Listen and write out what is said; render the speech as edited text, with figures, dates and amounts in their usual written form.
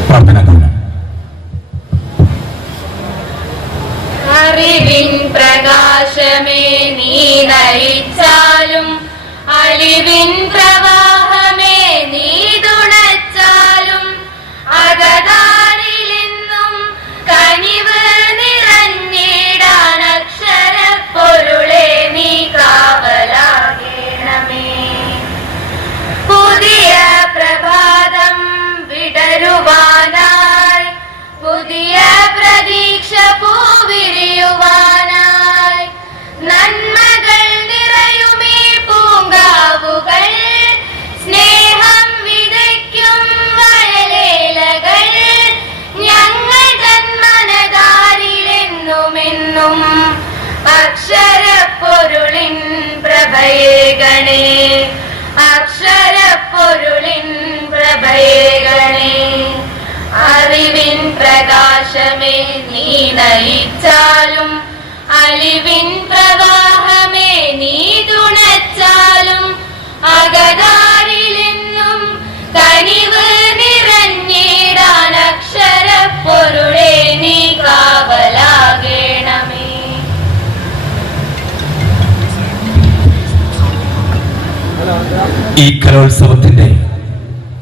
പ്രാർത്ഥനാഗാനം. അറിവിൻ പ്രകാശമേ നീ നയിച്ചാലും അലിവിൻ പ്രവാഹമേ നീ തുണച്ചാലും അകതാരിലെന്നും കനിവ് നിറഞ്ഞിടാൻ അക്ഷരപ്പൊരുളെ നീ കാവലാകേണമേ. പുതിയ പ്രഭാതം വിടരുവാനായി പുതിയ പ്രതീക്ഷ പൂവിരിയുവാനായി നന്മകൾ നിറയുമീ പൂങ്കാവുകൾ സ്നേഹം വിതയ്ക്കും വയലേലകൾ ഞങ്ങൾ ജന്മനതാരിലെന്നുമെന്നും അക്ഷരപ്പൊരുളിൻ പ്രഭയേകണേ അക്ഷരപ്പൊരുളിൻ പ്രഭയേകണേ. അറിവിൻ പ്രകാശമേ നീ നയിച്ചാലും അലിവിൻ പ്രവാഹമേ നീ തുണച്ചാലും അകതാരിലെന്നും കനിവ് നിറഞ്ഞിടാൻ അക്ഷരപ്പൊരുളെ നീ കാവലാകേണമേ. ഈ കലോത്സവത്തിന്റെ